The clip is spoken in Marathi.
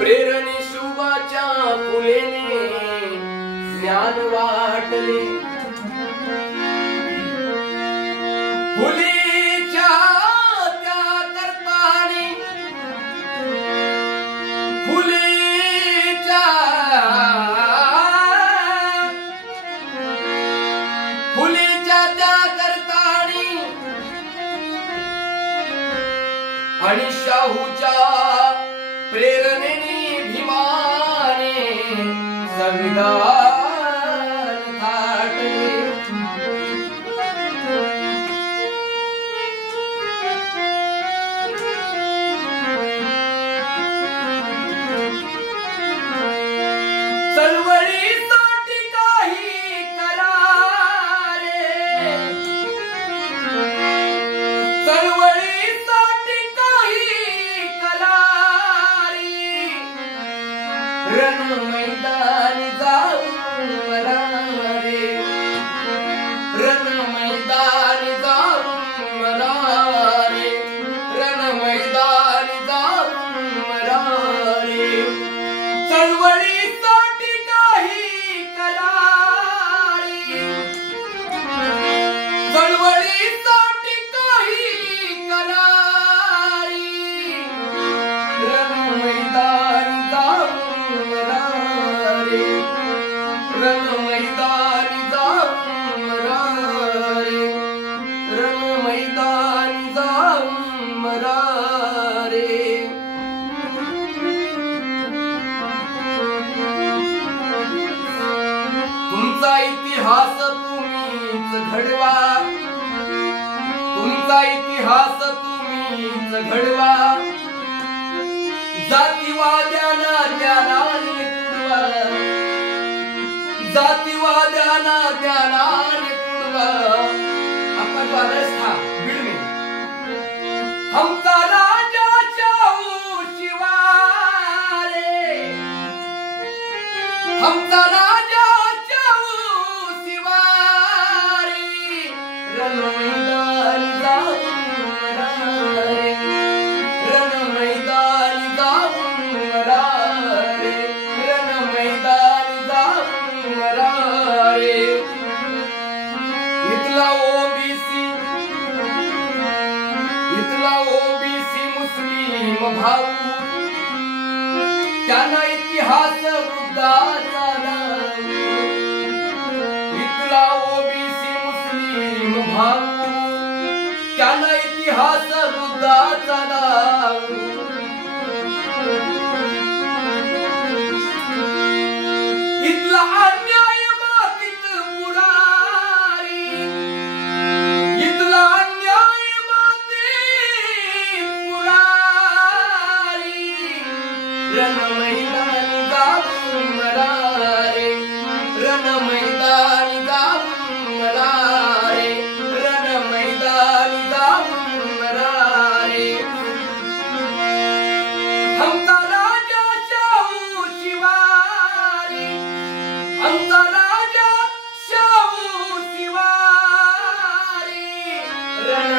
प्रेरणे शुभाच्या फुलेने ज्ञान वाटले फुलीच्या त्या करताने फुलीच्या त्या करताने आणि शाहूच्या प्रेरणेने भीमाने संविधान थाटले चळवळीसाठी काही करा रे चळवळीसाठी काही करा रण मैदानी जाऊन मरा रे रण मैदानी जाऊन मरा रे रण मैदानी जाऊन मरा रे चळवळीसाठी काही करा रे चळवळीसाठी काही करा रे रण मैदानी जाऊन रण मैदानी जाऊन मरा रे रण मैदानी जाऊन मरा रे तुमचा इतिहास तुम्हीच घडवा तुमचा इतिहास तुम्हीच घडवा जातीवाद्यांना ज्ञानाने तुडवा जातीवाद्यांना ज्ञानाने तुडवा आपका जो आदर्श था बीड़ में हमचा राजा शाहू शिवारे हमचा राजा शाहू शिवारे रण मैदानी जाऊन मरा रे रण मैदानी जाऊन मरा रे रण मैदानी जाऊन मरा रे इथला ओबीसी मुस्लिम भाऊ त्यांना इतिहास वृद्धाचा इथला ओबीसी मुस्लिम भाऊ त्यांना इतिहास वृद्धाचा इथला अन्याय मातीत पुरारी इथला अन्याय मातीत पुरारी रण मैदानी जाऊन मरा रे रण मैदानी जाऊन मरा रे रण मैदानी जाऊन मरा रे हमचा राजा शाहू शिवारी हमचा राजा शाहू शिवारी रण